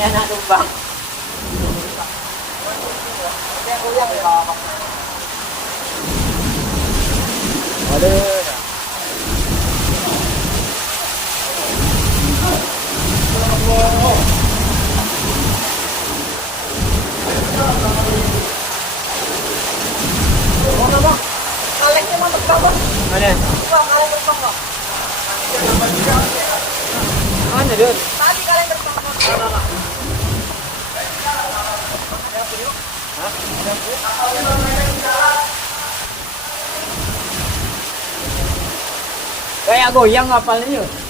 Kaya natumbang. Aduh. Mana? Mana Dun? Tadi kalian bertemu. Kayak goyang kapalnya yuk.